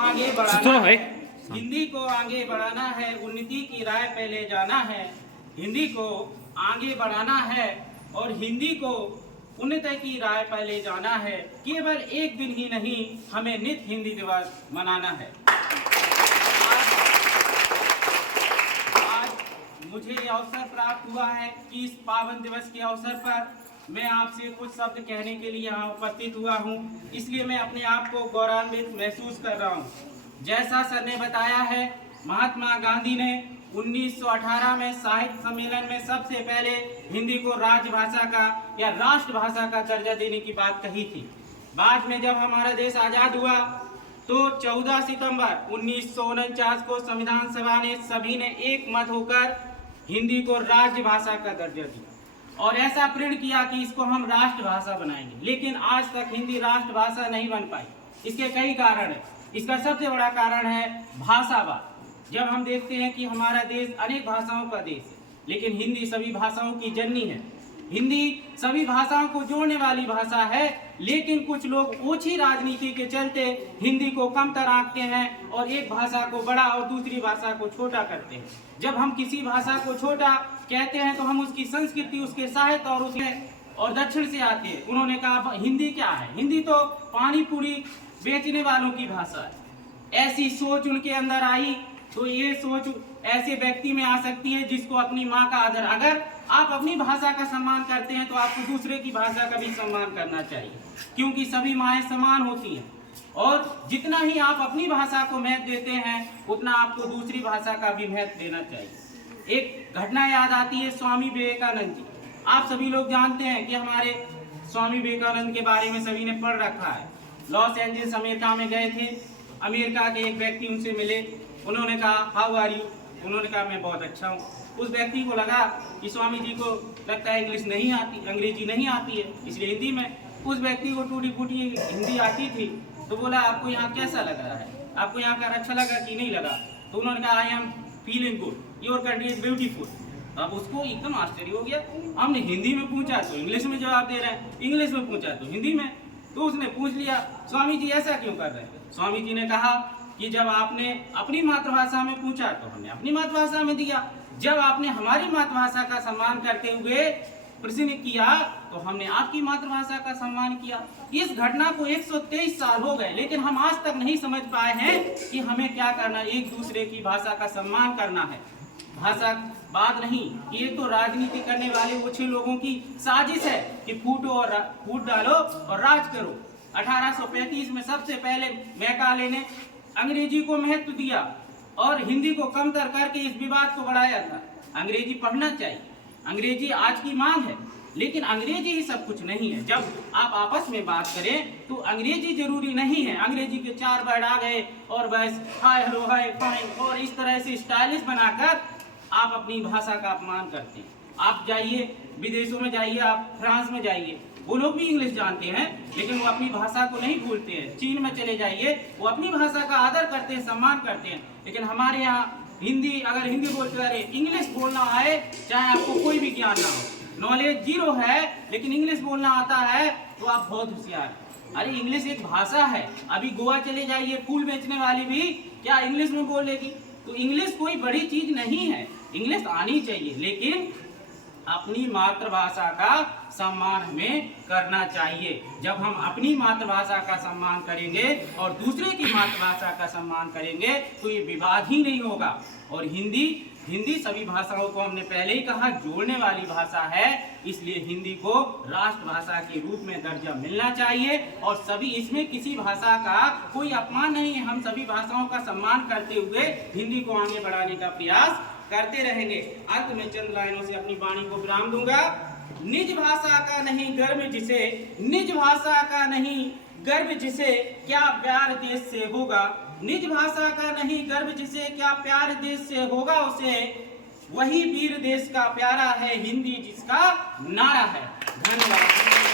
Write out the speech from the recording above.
आगे बढ़ाना है, हिंदी को आगे बढ़ाना है, उन्नति की राह पे ले जाना है, हिंदी को आगे बढ़ाना है और हिंदी को उन्नति की राह पर ले जाना है। केवल एक दिन ही नहीं, हमें नित्य हिंदी दिवस मनाना है। आज मुझे अवसर प्राप्त हुआ है कि इस पावन दिवस के अवसर पर मैं आपसे कुछ शब्द कहने के लिए यहाँ उपस्थित हुआ हूँ, इसलिए मैं अपने आप को गौरवान्वित महसूस कर रहा हूँ। जैसा सर ने बताया है, महात्मा गांधी ने 1918 में साहित्य सम्मेलन में सबसे पहले हिंदी को राजभाषा का या राष्ट्रभाषा का दर्जा देने की बात कही थी। बाद में जब हमारा देश आज़ाद हुआ तो 14 सितंबर 1949 को संविधान सभा ने सभी ने एक मत होकर हिंदी को राजभाषा का दर्जा दिया और ऐसा प्रण किया कि इसको हम राष्ट्रभाषा बनाएंगे। लेकिन आज तक हिंदी राष्ट्रभाषा नहीं बन पाई। इसके कई कारण हैं। इसका सबसे बड़ा कारण है भाषावाद। जब हम देखते हैं कि हमारा देश अनेक भाषाओं का देश है, लेकिन हिंदी सभी भाषाओं की जननी है। हिंदी सभी भाषाओं को जोड़ने वाली भाषा है, लेकिन कुछ लोग ओछी राजनीति के चलते हिंदी को कमतर आंकते हैं और एक भाषा को बड़ा और दूसरी भाषा को छोटा करते हैं। जब हम किसी भाषा को छोटा कहते हैं तो हम उसकी संस्कृति, उसके साहित्य और उसके और दक्षिण से आते हैं। उन्होंने कहा हिंदी क्या है? हिंदी तो पानी पूरी बेचने वालों की भाषा है। ऐसी सोच उनके अंदर आई तो ये सोच ऐसे व्यक्ति में आ सकती है जिसको अपनी माँ का आदर, अगर आप अपनी भाषा का सम्मान करते हैं तो आपको दूसरे की भाषा का भी सम्मान करना चाहिए, क्योंकि सभी माएँ समान होती हैं और जितना ही आप अपनी भाषा को महत्व देते हैं उतना आपको दूसरी भाषा का भी महत्व देना चाहिए। एक घटना याद आती है स्वामी विवेकानंद जी। आप सभी लोग जानते हैं कि हमारे स्वामी विवेकानंद के बारे में सभी ने पढ़ रखा है। लॉस एंजल्स अमेरिका में गए थे। अमेरिका के एक व्यक्ति उनसे मिले। उन्होंने कहा हाउ आर यू? उन्होंने कहा मैं बहुत अच्छा हूँ। उस व्यक्ति को लगा कि स्वामी जी को लगता है इंग्लिश नहीं आती, अंग्रेजी नहीं आती है, इसलिए हिंदी में। उस व्यक्ति को टूटी फूटी हिंदी आती थी तो बोला आपको यहाँ कैसा लग रहा है, आपको यहाँ का अच्छा लगा कि नहीं लगा? तो उन्होंने कहा I am feeling good, your country is beautiful. अब उसको एकदम आश्चर्य हो गया। हमने हिंदी में पूछा तो इंग्लिश में जवाब दे रहे हैं, इंग्लिश में पूछा तो हिंदी में। तो उसने पूछ लिया स्वामी जी ऐसा क्यों कर रहे हैं? स्वामी जी ने कहा कि जब आपने अपनी मातृभाषा में पूछा तो हमने अपनी मातृभाषा में दिया, जब आपने हमारी मातृभाषा का सम्मान करते हुए प्रश्न किया तो हमने आपकी मातृभाषा का सम्मान किया। इस घटना को 123 साल हो गए, लेकिन हम आज तक नहीं समझ पाए हैं कि हमें क्या करना, एक दूसरे की भाषा का सम्मान करना है। भाषा बात नहीं, ये तो राजनीति करने वाले ओछे लोगों की साजिश है कि फूट डालो और राज करो। 1835 में सबसे पहले मैकाले ने अंग्रेजी को महत्व दिया और हिंदी को कमतर करके इस विवाद को बढ़ाया था। अंग्रेजी पढ़ना चाहिए, अंग्रेजी आज की मांग है, लेकिन अंग्रेजी ही सब कुछ नहीं है। जब आप आपस में बात करें तो अंग्रेजी जरूरी नहीं है। अंग्रेजी के 4 वर्ड आ गए और बस हाय हेलो हाय फाइन और इस तरह से स्टाइलिश बनाकर आप अपनी भाषा का अपमान करते हैं। आप जाइए विदेशों में, जाइए आप फ्रांस में जाइए, वो लोग भी इंग्लिश जानते हैं लेकिन वो अपनी भाषा को नहीं भूलते हैं। चीन में चले जाइए, वो अपनी भाषा का आदर करते हैं, सम्मान करते हैं। लेकिन हमारे यहाँ हिंदी, अगर हिंदी बोलते अरे इंग्लिश बोलना आए, चाहे आपको कोई भी ज्ञान ना हो, नॉलेज 0 है, लेकिन इंग्लिश बोलना आता है तो आप बहुत होशियार हैं। अरे इंग्लिश एक भाषा है। अभी गोवा चले जाइए, फूल बेचने वाली भी क्या इंग्लिश में बोलेगी? तो इंग्लिश कोई बड़ी चीज नहीं है, इंग्लिश आनी चाहिए, लेकिन अपनी मातृभाषा का सम्मान हमें करना चाहिए। जब हम अपनी मातृभाषा का सम्मान करेंगे और दूसरे की मातृभाषा का सम्मान करेंगे तो ये विवाद ही नहीं होगा। और हिंदी सभी भाषाओं को हमने पहले ही कहा जोड़ने वाली भाषा है, इसलिए हिंदी को राष्ट्रभाषा के रूप में दर्जा मिलना चाहिए। और सभी, इसमें किसी भाषा का कोई अपमान नहीं है। हम सभी भाषाओं का सम्मान करते हुए हिंदी को आगे बढ़ाने का प्रयास करते रहेंगे। अंत में चंद लाइनों से अपनी वाणी को विराम दूंगा। निज भाषा का नहीं गर्व जिसे, निज भाषा का नहीं गर्व जिसे, क्या प्यार देश से होगा। निज भाषा का नहीं गर्व जिसे, क्या प्यार देश से होगा उसे, वही वीर देश का प्यारा है, हिंदी जिसका नारा है। धन्यवाद।